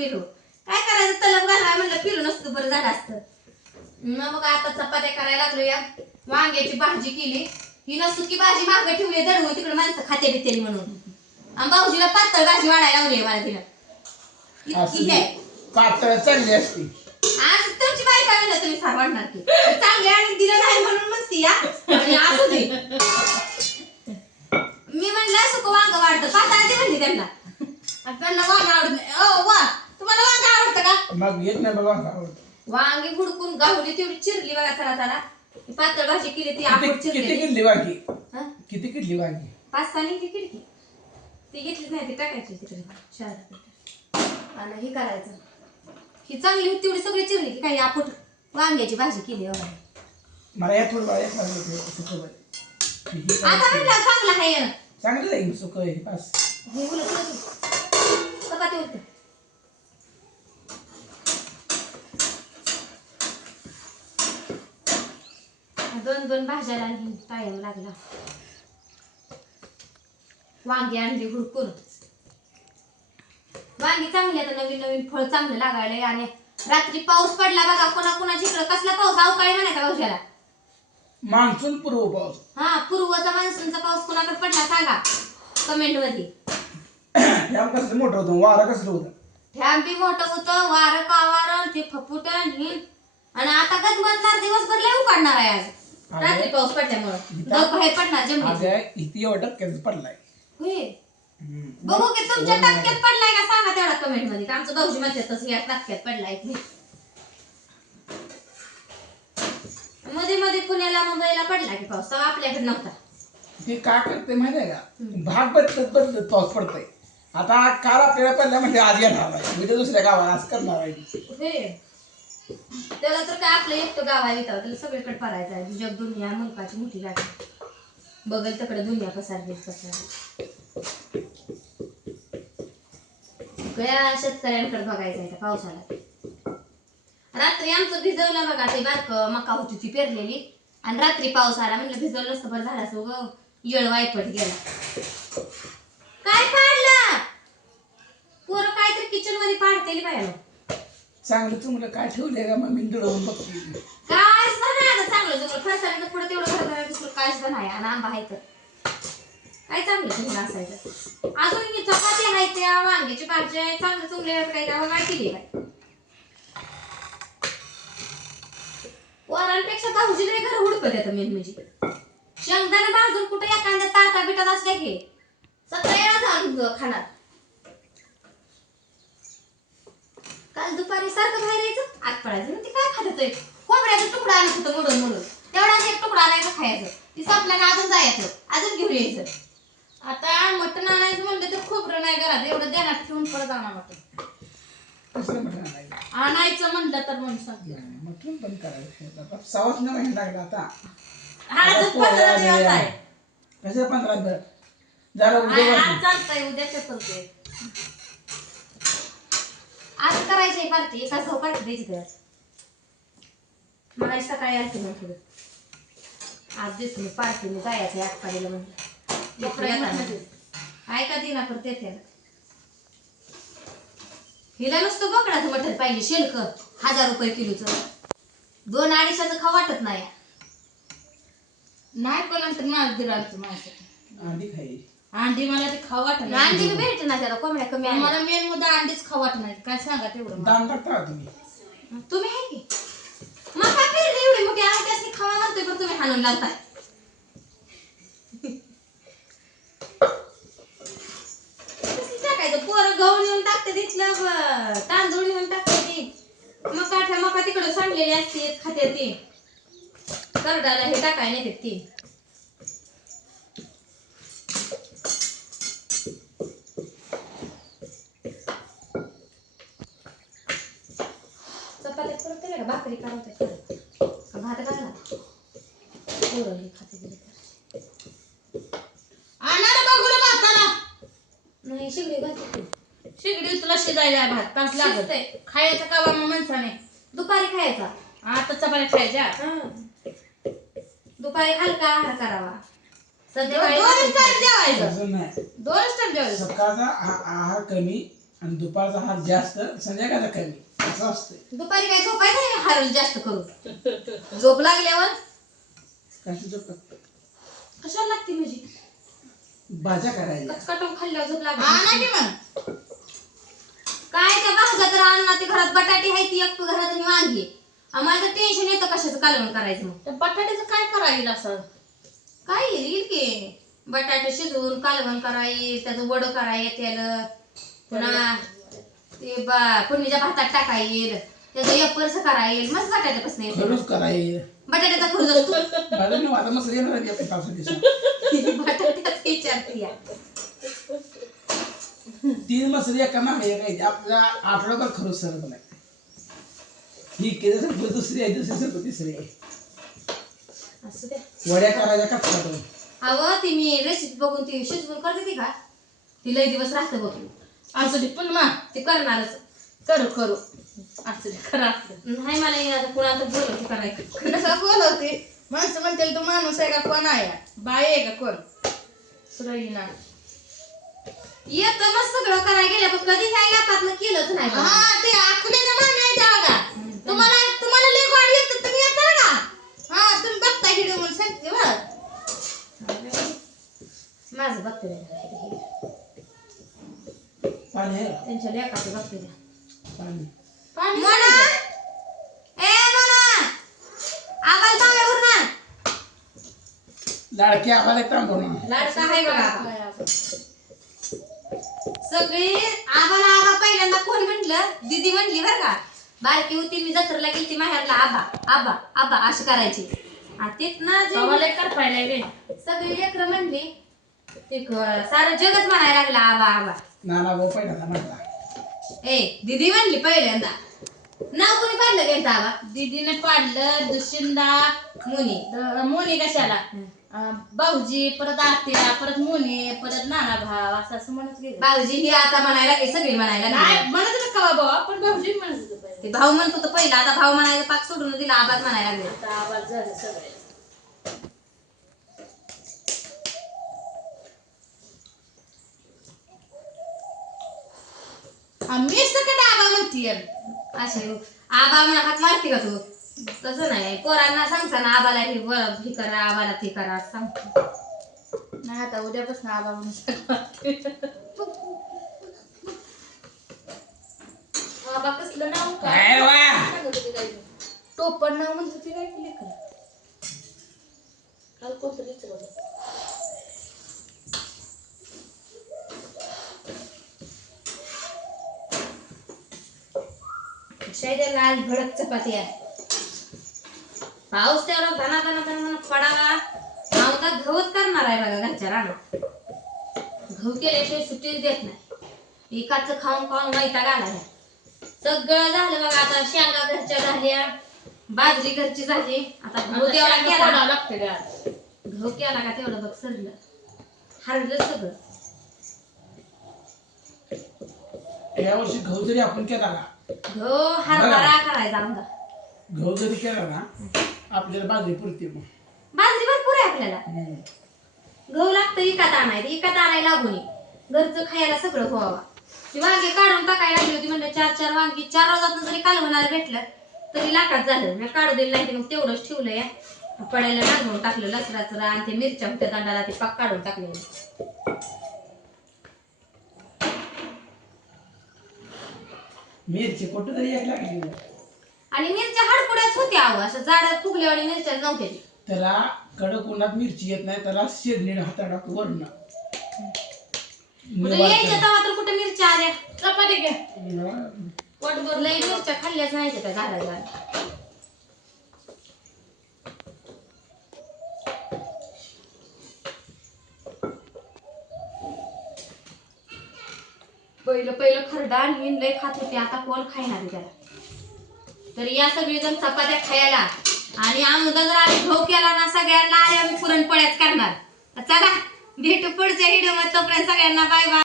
फिरू काय करायचं तलब घालाय म्हणलं फिरू नसतं बरं झालं असतं. मग बघा आता चपात्या करायला लागलो या वांग्याची भाजी केली ही ना सुकी भाजी मागे ठेवली दडवून तिकडे माणसं खाते बितेली म्हणून आणि भाऊजीला पातळ भाजी वाढायला लावली मला तिला इतकी आहे पातळ चांगली असते. आज तुमची बायका म्हणलं तुम्ही फार वाढणार की चांगले आणि दिलं नाही म्हणून म्हणते या आणि असू दे मी म्हणलं सुक वांग वाढतं पातळ दे म्हणली त्यांना त्यांना वांग आवडत नाही. वा तुम्हाला वांग आवडतं का? मग येत नाही बाबा आवडतं. वांगी हुडकून गावली तेवढी चिरली बघा चला चला पातळ भाजी केली ती आपण किती चिरली किडली वांगी किती किडली वांगी 5-6 निघली खिडकी ती घेतलीच नाही ती टाकायची तिकडे शाळेत आणि हे करायचं ही चांगली होती तेवढी सगळी चिरली की काही आपण वांग्याची भाजी केली वगैरे मला या थोडं बाय आता म्हटलं चांगलं आहे ना चांगलं आहे सुक आहे बस हे उलट चपाती होत 2 भाज्याला टाइम लागला. वांगी आणली हुडकून वांगी चांगली आता नवीन नवीन फळ चांगलं लागायला आणि रात्री पाऊस पडला बघा कोणा कोणाच्या इकडे कसला पाऊस अवकाळी म्हणायचा पावसाला मान्सून पूर्व पाऊस हा पूर्वचा मान्सूनचा पाऊस कोणाकडे पडला सांगा कमेंट मध्ये. ह्या कसलं मोठं होतं वारं कसलं होतं ह्याम बी मोठं होतं वारं कावारण ते फपुटन हिन आणि आता गदगदणार दिवसभर लय उकाडणार आहे आज रात्री पाऊस पडल्यामुळे ढग बाहेर पडणार जमिनीत इथे एवढा टक्क्याच पडलाय होय बघू की तुमच्या टक्क्यात पडलाय का सांगा तेवढा कमेंट मध्ये आमचं भाऊजी म्हणते तसं या टक्क्यात पडलाय की मध्ये मध्ये पुण्याला मुंबईला पडला की पाऊस तेव्हा आपल्याकडे नव्हता. ते काय करते माहिती आहे का भाग बदलत बदलत पाऊस पडतोय. आता काल आपल्याला पडला म्हणजे आज येणार आहे मी तर दुसऱ्या गावाला आज करणार आहे. त्याला तर काय आपलं एकटं गाव आहे इथं त्याला सगळीकडे पडायचं आहे जग दुनिया मुलकाची मोठी गाडी बघल तिकडे दुनिया पसरली सगळ्या शेतकऱ्यांकडे बघायचं आहे पावसाला. रात्री आमचं भिजवलं बघा ते बारक मका होती ती पेरलेली आणि रात्री पाऊस आला म्हणलं भिजवलं नसतं बरं झालं असं ग येळ वायपट गेला. काय पाडलं पोरं काहीतरी किचन मध्ये पाडतेली पाहिजे चांगलं तुम्हाला काय ठेवलंय का मग मी दळून बघते कायच नाही आता चांगलं जुगलं फरसाणीचं पुढे तेवढं घर दुसरं कायच नाही आणि आंबा आहे तर काय चांगलं तुम्हाला असायचं. अजून ही चपाती आहे त्या वांग्याची भाजी आहे चांगलं चुंगले काय त्या काय केली काय वरांपेक्षा भाऊजी लय घर हुडकत येतं मेन म्हणजे शेंगदाणा भाजून कुठे एखाद्या ताटा बिटात असल्या की सगळ्या जाऊन खाणार. काल दुपारी सारखं बाहेर यायचं आत पडायचं ते काय खात कोंबड्याचा तुकडा आणत होतं मोडून मोडून तेवढाच एक तुकडा आणायचं खायचं ती आपल्याला अजून जायचं अजून घेऊन यायचं. आता मटण आणायचं म्हणलं तर खोबरं नाही घरात एवढं देण्यात ठेवून परत आणा मटण आणायचं म्हणलं तर म्हणून सांग मटण पण करायचं 6 महिना लागला आता हा 15 दिवस आहे कसं 15 दिवस जरा उद्या चालतंय उद्या करते आज करायची पार्टी एका सौ पार्टी द्यायची तर मला सकाळी आलती म्हणते आज दिसून पार्टीने जायचं आठपाडीला म्हणलं ऐका दिना परत येते हिला नुसतं बोकडाचं मटण पाहिजे शेलक 1000 रुपये किलोचं 2-250 खाऊ वाटत नाही नाही कोणाला माझ दिराचं माझ्यासाठी अंडी खायची अंडी मला ते खाऊ वाटत नाही अंडी भेट ना त्याला कोंबड्या कमी मला मेन मुद्दा अंडीच खाऊ वाटत नाही काय सांगा तेवढं दान टाकता तुम्ही आहे की मग काय पेरली एवढी मोठी आम्ही त्याची खावा म्हणतोय पण तुम्ही हाणून लावताय. टाकायचं पोरं गहू नेऊन टाकते तिथलं तांदूळ नेऊन टाकते ती मका तिकडे सांडलेली असते खाते ती करडाला हे टाकाय नाही ती चपात्यात परत का भाकरी करावते भात घालणार खाते नाही शिगडी घालते शिगडी तुला शिजायला भात तास लागत खायचा का बा माणसाने दुपारी खायचा आता चपात्या खायच्या दुपारी हलका आहार करावा संध्याकाळी 2 टाइम जेवायचं असं नाही 2 टाइम जेवायचं सकाळचा आहार कमी आणि दुपारचा हार जास्त संध्याकाळचा कमी असं असतंय. दुपारी काय झोपायचं आहे हारल जास्त करून झोप लागल्यावर कशी झोपत कशाला लागते म्हणजे भाज्या करायच्या. कटून खाल्ल्यावर झोप लागली आणा की मग काय त्या भाज्या तर आणला ते घरात बटाटे आहे ती एक घरात आणि वांगी आम्हाला तर टेन्शन येतं कशाचं कालवण करायचं मग त्या बटाट्याचं काय करायला येईल असं काय येईल की बटाटे शिजवून कालवण करायला त्याचं वडं करायला त्याला पुन्हा ते फोडणीच्या भातात टाकायला त्याचं एपर्स करायला मस्त बटाट्यापासून येते खरूच करायचं. बटाट्याचा खर्च असतो भाज्या मी आता मस्त येणार आहे पावसा दिवसात. बटाट्याच विचारते या 3 मसरी एका मागे काय आपल्या आठवडाभर खरूच सरत नाही. ही केली संपलं दुसरी आहे दुसरी संपलं तिसरी आहे. असं द्या वड्या करायच्या कचरा अहो ती मी रेसिपी बघून ती शिजवून करते ती का ती लई दिवस राहतं बघ असं पुन्हा ते करणारच करू असं खरं असलं नाही मला येणार कुणाला बोलवते करायचं कसं बोलवते माणसं म्हणतील तू माणूस आहे का कोण आहे बाई आहे का कोण तुला येणार येतं मस्त सगळं करायला गेल्या पण कधी काय लापातनं केलंच नाही बघा. हा ते आखुल्याच्या मामी आहे त्या बघा तुम्हाला लई वाढ येतं तुम्ही येता का हा तुम्ही बघता व्हिडिओ म्हणून सांगते बरं माझं बघते बाई. पाणी आहे का? त्यांच्या लेकाचं बघते बाई. पाणी पाणी मोना! ए मोना! आवाज तांब्यावर ना. लाडकी आम्हाला तांबून लाडका आहे बघा आबा. सगळी आबा पहिल्यांदा कोण म्हटलं दीदी म्हटली बरं का बारकी होती मी जत्रेला गेलती माहेरला आबा आबा आबा अशी करायची तेच ना आम्हाला कर पाहिलंय रे सगळी लेकरं म्हणली ते सारं जगच म्हणायला लागला आबा आबा नाना भाऊ पहिल्यांदा म्हटला ए दीदी म्हणली पहिल्यांदा नाव कोणी पाडलं त्यांचं आबा दीदीने पाडलं दुशिंदा मुनी मोनी कशाला भाऊजी परत आत्या परत मोनी परत नाना भाव असं असं म्हणत गेलं भाऊजी ही आता म्हणायला लागली सगळी म्हणायला नाही लागली. म्हणत होतं का बाबा पण भाऊजी म्हणत होतं पहिले. ते भाऊ म्हणत होतं पहिला आता भाऊ म्हणायला पाक सोडून दिला आबाच म्हणायला लागले आता आवाज झाले सगळे मी सगळं आबा म्हणतीये असे आबा म्हणा हात मारते का तू तसं नाही पोरांना सांगता ना आबाला हे करा आबाला ते करा सांगतो नाही आता उद्यापासून आबा म्हणून सगळं आबा कसलं नाव काय वा? सांगत होती काय टोपण नाव म्हणत होती काय केली का काल कोणतरी विचारलं शैल्या लाल भडक चपाती आहे पाऊस तेवढा धना पडावा आता गहूच करणार आहे बघा घरच्या रानात गहू केल्याशिवाय सुट्टीच देत नाही एकाच खाऊन खाऊन वैताग आला सगळं झालं बघा आता शेंगा घरच्या झाल्या बाजरी घरची झाली आता गहू तेवढा केला लागते गहू केला का तेवढं बघ सरलं हरलं सगळं या वर्षी गहू जरी आपण केला ना गहू हरभरा करायचा आमचा गहू जरी केला ना आपल्याला बाजरी पुरते मग बाजरी भरपूर आहे आपल्याला गहू लागतं इकत आणायला लागून घरचं खायला सगळं व्हावं ती वांगी काढून टाकायला लागली होती म्हणजे 4 वांगी 4 रोजात जरी कालवणाला भेटलं तरी लाखात झालं मी काढू दिलं नाही मग तेवढंच ठेवलं या पडायला नागवून टाकलं लसणाचं रान ते मिरच्या होत्या दांडाला ते पाक काढून टाकले मिरची कुठं तरी एक लागली आणि मिरच्या हडकुड्याच होत्या अहो असं झाड फुगल्यावानी मिरच्या नव्हत्या त्याला कडक उन्हात मिरची येत नाही त्याला शेडणीने हातात टाकतो वरण यायच्या तेव्हा तर कुठे मिरच्या आल्या चपाती घ्या लय मिरच्या खाल्ल्याच नाही त्या झाडाला पहिलं खरडा आणि लय खात होते आता कोण खायणार त्याला तर या सगळेजण चपात्या खायला आणि आमचा जर आम्ही घाऊ केला ना सगळ्यांना आले आम्ही पुरणपोळ्याच करणार चला भेटू पुढच्या व्हिडिओ मध्ये तोपर्यंत सगळ्यांना बाय बाय